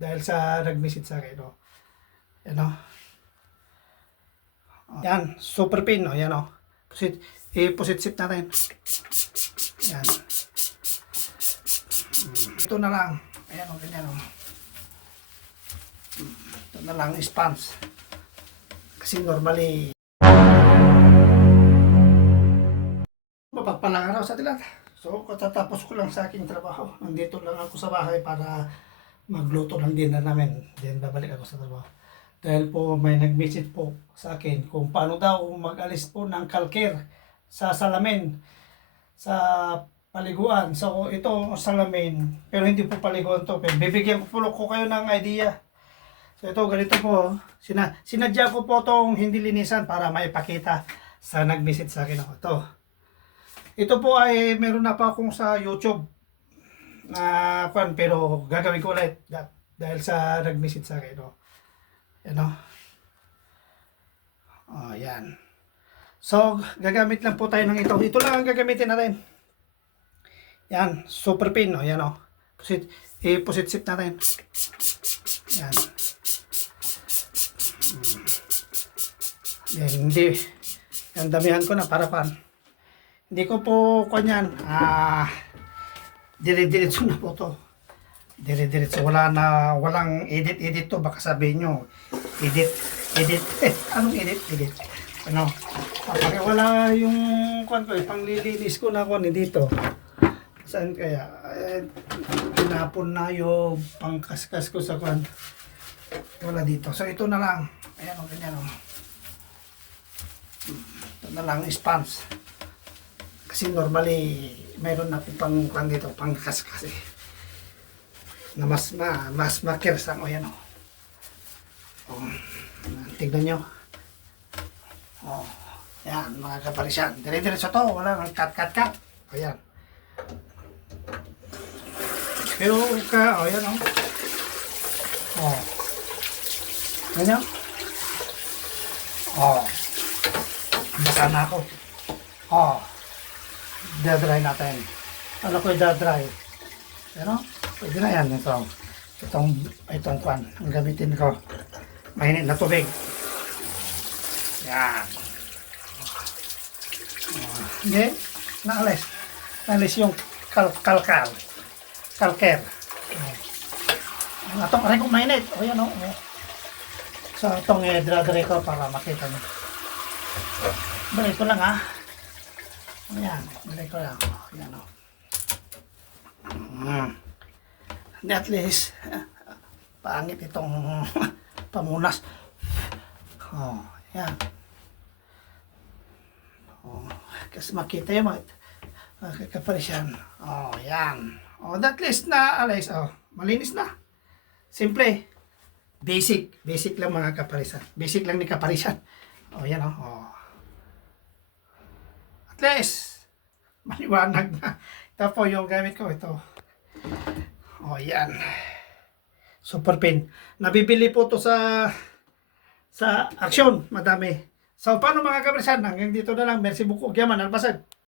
dahil sa nag-visit sa akin. Oh. Yan o. Yan, super pin. O, yan o. I-pusit-sit natin. Yan. Ito na lang. Ayan o, ganyan o. Ito na lang sponge. Kasi normally, mapagpalang araw sa atin lahat. So, katatapos ko lang sa aking trabaho. Nandito lang ako sa bahay para magluto ng dinner namin. Then, babalik ako sa trabaho. Dahil po may nag-visit po sa akin kung paano daw mag-alis po ng kalker sa salamin sa paliguan. So, ito salamin, pero hindi po paliguan to. Pero bibigyan ko kayo ng idea. So, ito ganito po. Sinadya ko po itong hindi linisan para maipakita sa nag-visit sa akin. Ito po ay meron na pa akong sa YouTube na pero gagawin ko ulit dahil sa nag-visit sa akin. Yan o. Oh, yan. So, gagamit lang po tayo ng ito. Ito lang ang gagamitin natin. Yan, super pin. O, yan o. I-pusit-sit natin. Yan. Yan, hindi. Yan, damihan ko na para pan. Hindi ko po kanyan. Dire-diretso na po to. Dire-diretso. Walang edit to. Baka sabihin nyo, edit. Anong edit? Ano? Kapag wala yung panglilinis ko na dito. Saan kaya? Tinapon na yung pangkaskas ko sa wala dito. So ito na lang. Ayan o, ganyan o. Ito na lang sponge. Kasi normally, mayroon na pang dito, pangkaskas eh. Na mas makirsang o yan o. Tignan nyo. Oh, yan mga kaparisan. Dire-diretso to, wala nang cut. O yan. Pero yan o. Oh. Ganyan. Oh. Basa na ako. Oh. Da-dry natin. Ano ko da-dry? Pero, pwede na yan. Itong kwan. Ang gamitin ko. Mainit na tubig. Yan. Hindi. Naalis. Naalis yung kalker. Itong aray kong mainit. O yan o. So itong dra-dry ko para makita nyo. Balik ko lang ha. Ayan. Balik ko lang. Ayan o. At least pangit itong pamunas. Oh, yan. Oh, kasi makita yung mga kaparisan. Oh, yan. Oh, that least na alis. Oh, malinis na. Simple. Basic lang mga kaparisan. Basic lang ni kaparisan. Oh, yan oh. Oh. At least maliwanag na. Ito po yung gamit ko ito. Oh, yan. Super pin. Nabibili po to sa Action, madami. So, paano mga kabrisan? Hanggang dito na lang. Merci beaucoup. Yaman, albasan.